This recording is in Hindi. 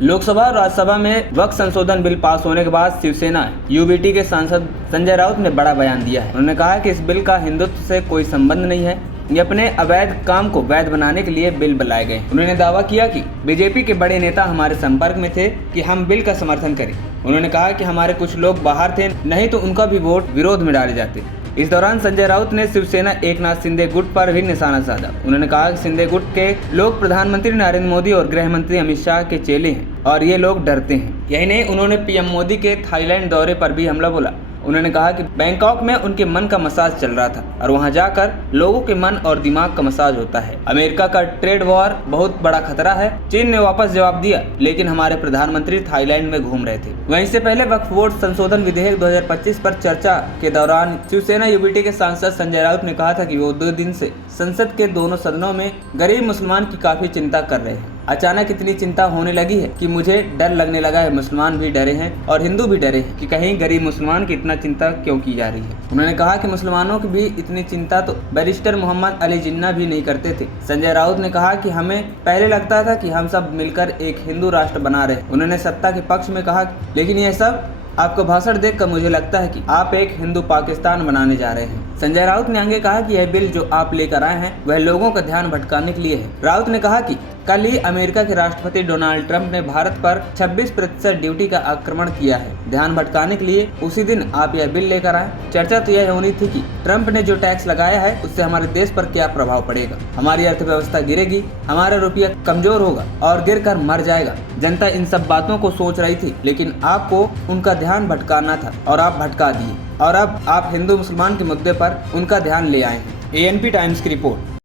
लोकसभा और राज्यसभा में वक्फ संशोधन बिल पास होने के बाद शिवसेना यूबीटी के सांसद संजय राउत ने बड़ा बयान दिया है। उन्होंने कहा कि इस बिल का हिंदुत्व से कोई संबंध नहीं है, ये अपने अवैध काम को वैध बनाने के लिए बिल लाए गए। उन्होंने दावा किया कि बीजेपी के बड़े नेता हमारे संपर्क में थे कि हम बिल का समर्थन करें। उन्होंने कहा कि हमारे कुछ लोग बाहर थे, नहीं तो उनका भी वोट विरोध में डाले जाते। इस दौरान संजय राउत ने शिवसेना एकनाथ शिंदे गुट पर भी निशाना साधा। उन्होंने कहा कि शिंदे गुट के लोग प्रधानमंत्री नरेंद्र मोदी और गृह मंत्री अमित शाह के चेले हैं और ये लोग डरते हैं। यही नहीं, उन्होंने पीएम मोदी के थाईलैंड दौरे पर भी हमला बोला। उन्होंने कहा कि बैंकॉक में उनके मन का मसाज चल रहा था और वहां जाकर लोगों के मन और दिमाग का मसाज होता है। अमेरिका का ट्रेड वॉर बहुत बड़ा खतरा है। चीन ने वापस जवाब दिया, लेकिन हमारे प्रधानमंत्री थाईलैंड में घूम रहे थे। वहीं से पहले वक्फ बोर्ड संशोधन विधेयक 2025 पर चर्चा के दौरान शिवसेना यूबीटी के सांसद संजय राउत ने कहा था कि वो 2 दिन से संसद के दोनों सदनों में गरीब मुसलमान की काफी चिंता कर रहे हैं। अचानक इतनी चिंता होने लगी है कि मुझे डर लगने लगा है। मुसलमान भी डरे हैं और हिंदू भी डरे हैं कि कहीं गरीब मुसलमान की इतना चिंता क्यों की जा रही है। उन्होंने कहा कि मुसलमानों की भी इतनी चिंता तो बैरिस्टर मोहम्मद अली जिन्ना भी नहीं करते थे। संजय राउत ने कहा कि हमें पहले लगता था कि हम सब मिलकर एक हिंदू राष्ट्र बना रहे। उन्होंने सत्ता के पक्ष में कहा, लेकिन यह सब आपका भाषण देखकर मुझे लगता है कि आप एक हिंदू पाकिस्तान बनाने जा रहे हैं। संजय राउत ने आगे कहा कि यह बिल जो आप लेकर आए हैं वह लोगों का ध्यान भटकाने के लिए है। राउत ने कहा कि कल ही अमेरिका के राष्ट्रपति डोनाल्ड ट्रंप ने भारत पर 26% ड्यूटी का आक्रमण किया है। ध्यान भटकाने के लिए उसी दिन आप यह बिल लेकर आए। चर्चा तो यह होनी थी कि ट्रंप ने जो टैक्स लगाया है उससे हमारे देश पर क्या प्रभाव पड़ेगा। हमारी अर्थव्यवस्था गिरेगी, हमारा रुपया कमजोर होगा और गिर कर मर जाएगा। जनता इन सब बातों को सोच रही थी, लेकिन आपको उनका ध्यान भटकाना था और आप भटका दिए और अब आप हिंदू मुसलमान के मुद्दे पर उनका ध्यान ले आए हैं। एएनपी टाइम्स की रिपोर्ट।